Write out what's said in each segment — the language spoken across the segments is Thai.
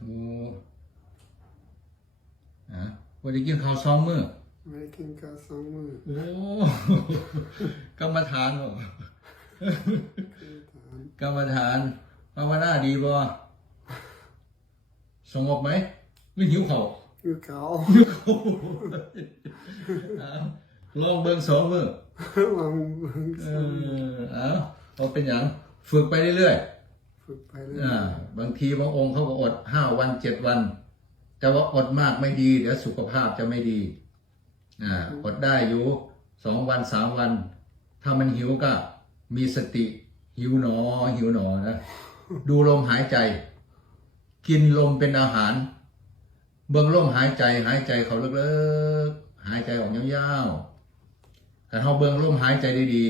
ธุวันนี้กินข้าว2 มื้อไม่ได้กินข้าว2 มื้อโอ้กรรมฐานเหรอกรรมฐานภาวนาดีบ่สงบไหมหรือหิวข้าวหิวข้าวลองเบิ่ง2 มื้อลองเบิ่งเอาเป็นอย่างฝึกไปเรื่อยๆฝึกไปเรื่อยบางทีบางองค์เขาก็อด5 วัน7 วัน แต่ว่าอดมากไม่ดีเดี๋ยวสุขภาพจะไม่ดีอดได้อยู่2 วัน3 วันถ้ามันหิวก็มีสติหิวหนอนะดูลมหายใจกินลมเป็นอาหารเบิ่งลมหายใจเขาลึกๆหายใจออกยาวๆถ้าเราเบิ่งลมหายใจดี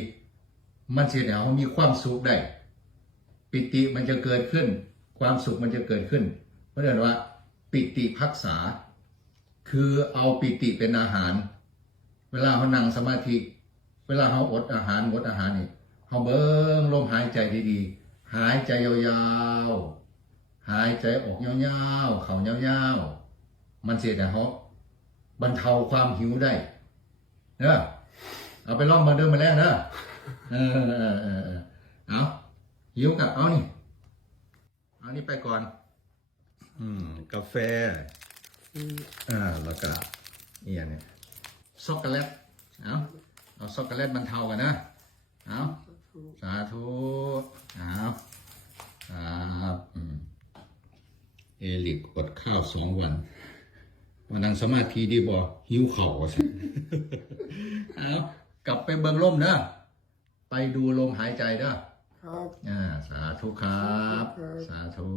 ๆมันสิให้เรามีความสุขได้ปิติมันจะเกิดขึ้นความสุขมันจะเกิดขึ้นเพราะฉะนั้นว่าปิติภักษาคือเอาปิติเป็นอาหารเวลาเขานั่งสมาธิเวลาเขาอดอาหารงดอาหารนี่เขาเบิ่งลมหายใจดีๆหายใจยาวๆหายใจออกยาวๆเข้ายาวๆมันเสียแต่เขาบรรเทาความหิวได้เนอะเอาไปลองมาเดิมมาแล้วนะเอาหิวกับเอานี่ไปก่อนกาแฟแล้วก็เนี่ยช็อกโกแลตเอาช็อกโกแลตบรรเทากันนะเอาสาธุครับเอลิกอดข้าว2 วันมานั่งสมาธิดีบ่หิวเข่าสิเอากลับไปเบิ่งลมนะไปดูลมหายใจนะครับสาธุครับสาธุ